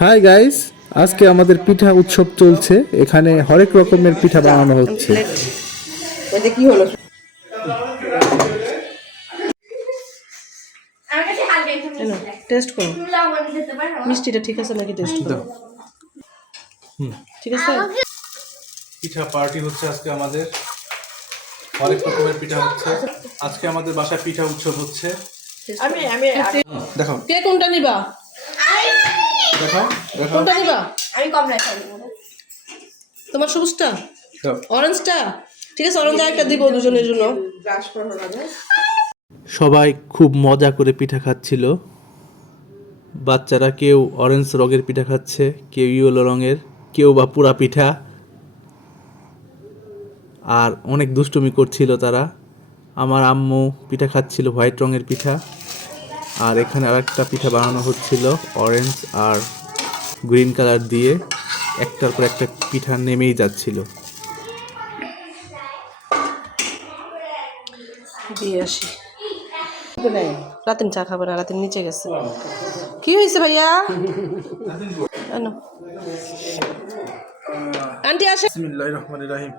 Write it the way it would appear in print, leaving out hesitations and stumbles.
Hi guys, আজকে আমাদের পিঠা উৎসব চলছে। এখানে হরেক রকমের পিঠা বানানো হচ্ছে। এটা কি হলো? টেস্ট করো, মিষ্টিটা ঠিক আছে নাকি টেস্ট করো। ঠিক আছে। পিঠা পার্টি হচ্ছে আজকে আমাদের, হরেক রকমের পিঠা হচ্ছে আজকে আমাদের বাসায়। পিঠা উৎসব হচ্ছে। আমি আমি দেখো কে কোনটা নিবা? দেখো দেখো কোনটা নিবা? আমি কমলা খাই। তোমার সবুজটা, অরেঞ্জটা? ঠিক আছে, অরেঞ্জ একটা দিব দুজনের জন্য। সবাই খুব মজা করে পিঠা খাচ্ছিল। বাচ্চারা কেউ অরেঞ্জ রঙের পিঠা খাচ্ছে, কেউ ইয়েলো রঙের, কেউ বা পুরা পিঠা। আর অনেক দুষ্টুমি করছিল তারা। আমার আম্মু পিঠা খাচ্ছিল, হোয়াইট রঙের পিঠা। আর এখানে আরেকটা পিঠা বানানো হচ্ছিল অরেঞ্জ আর গ্রিন কালার দিয়ে। একটার পর একটা পিঠা নেমেই যাচ্ছিল। দিয়ে আসি। রাতেন চা খাবে না, রাতের নিচে গেছে। কি হয়েছে ভাইয়া? আন্টি আসে। বিসমিল্লাহির রহমানির রহিম।